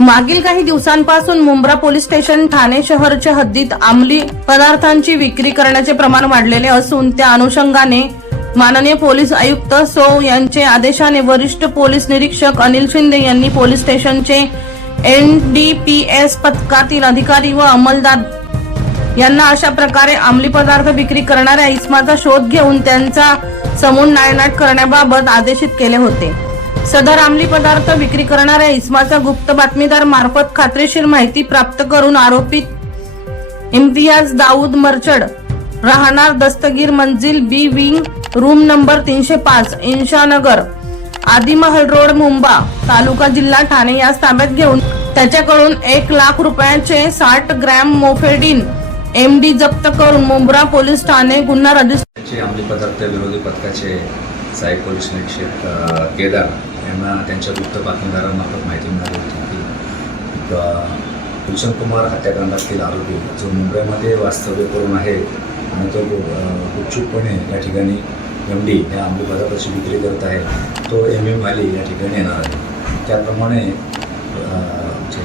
मागील काही दिवसांपासून मुंब्रा पोलीस स्टेशन ठाणे शहरच्या हद्दीत अंमली पदार्थांची विक्री करण्याचे प्रमाण वाढलेले असून त्या अनुषंगाने माननीय पोलीस आयुक्त सो यांचे आदेशाने वरिष्ठ पोलीस निरीक्षक अनिल शिंदे यांनी पोलीस स्टेशनचे एन डी पी एस पथकातील अधिकारी व अंमलदार यांना अशा प्रकारे अंमली पदार्थ विक्री करणाऱ्या इस्माचा शोध घेऊन त्यांचा समूळ नायनाट करण्याबाबत आदेशित केले होते. सदर अंमली पदार्थ विक्री करणाऱ्या इस्माचा गुप्त बातमीदार मार्फत खात्रीशीर माहिती प्राप्त करून आरोपित इम्तियाज दाऊद मर्चड राहणार दस्तगीर मंजिल बी विंग रूम नंबर तीनशे पाच इंशानगर आदिमहल रोड मुंबा तालुका जिल्हा ठाणे यास ताब्यात घेऊन त्याच्याकडून एक लाख रुपयाचे साठ ग्रॅम मोफेडिन एम डी जप्त करून मुंब्रा पोलीस ठाणे गुन्हा रजिस्टर अंमली पदार्थ विरोधी पथकाचे सहाय्यक पोलीस निरीक्षक केदार यांना त्यांच्या गुप्त बातमीदारांमार्फत माहिती मिळाली होती की भूषण कुमार हत्याकांडातील आरोपी जो मुंबईमध्ये वास्तव्य करून आहे आणि तो गु- गुपचूपपणे या ठिकाणी एम डी या अंमली पदार्थाची विक्री करत आहे तो एम एम वाली या ठिकाणी येणार आहे. त्याप्रमाणे जे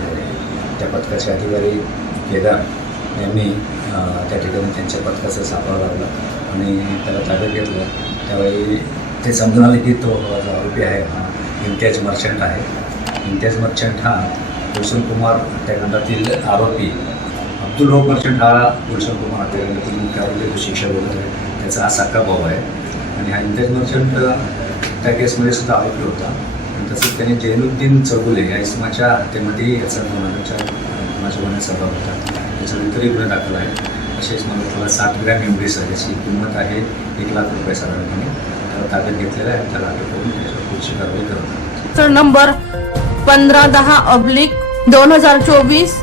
त्या पथकाचे अधिकारी केदार यांनी त्या ठिकाणी त्यांच्या पथकाचा सापळा लावला आणि त्याला ताब्यात घेतलं. त्यावेळी ते समजून आले की तो आरोपी आहे हा इम्तियाज मर्चंट आहे. इम्तियाज मर्चंट हा गुलशन कुमार हत्याकांडातील आरोपी. अब्दुल रोफ मर्चंट हा गुलशन कुमार हत्याकांडातील मुख्य आरोपी तो शिक्षा भोगत आहे. त्याचा हा सक्का भाऊ आहे. आणि हा इम्तियाज मर्चंट त्या केसमध्ये सुद्धा आरोपी होता. तसंच त्याने जैनुद्दीन चौगुले या इसमाच्या हत्येमध्ये याचा गुन्हा होण्याचा गुन्ह्यात सहभाग होता. त्याच्यानंतरही गुन्हा दाखल आहे. असेच मला थोडा साठ ग्रॅम एमडीस आहे त्याची किंमत आहे एक लाख रुपये साधारणपणे. त्याला ताब्यात घेतलेला आहे त्याला अटक करून त्याच्यावर पुढची कारवाई करत नंबर पंधरा दहा अब्लिक दोन हजार चोवीस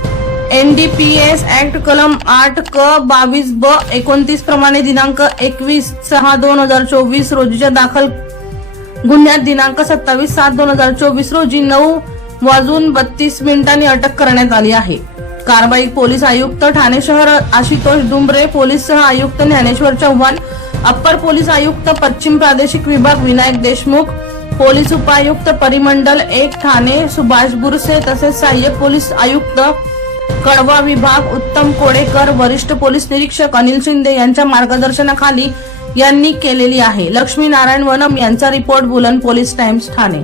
N D P S act कलम आठ क बावीस ब एकोणतीस प्रमाणे दिनांक एकवीस सहा दोन हजार चोवीस रोजीच्या दाखल गुन्ह्यात दिनांक सत्तावीस सात दोन हजार चोवीस रोजी नऊ वाजून बत्तीस मिनिटांनी अटक करण्यात आली आहे. कारवाई पोलीस आयुक्त ठाणे शहर आशुतोष डुंबरे पोलीस सह आयुक्त ज्ञानेश्वर चव्हाण अप्पर पोलीस आयुक्त पश्चिम प्रादेशिक विभाग विनायक देशमुख पोलीस उपायुक्त परिमंडल एक ठाणे सुभाष बुरसे तसेच सहाय्यक पोलीस आयुक्त कळवा विभाग उत्तम कोडेकर वरिष्ठ पोलीस निरीक्षक अनिल शिंदे यांच्या मार्गदर्शनाखाली यांनी केलेली आहे. लक्ष्मी नारायण वनम यांचा रिपोर्ट बुलन पोलीस टाइम्स ठाणे.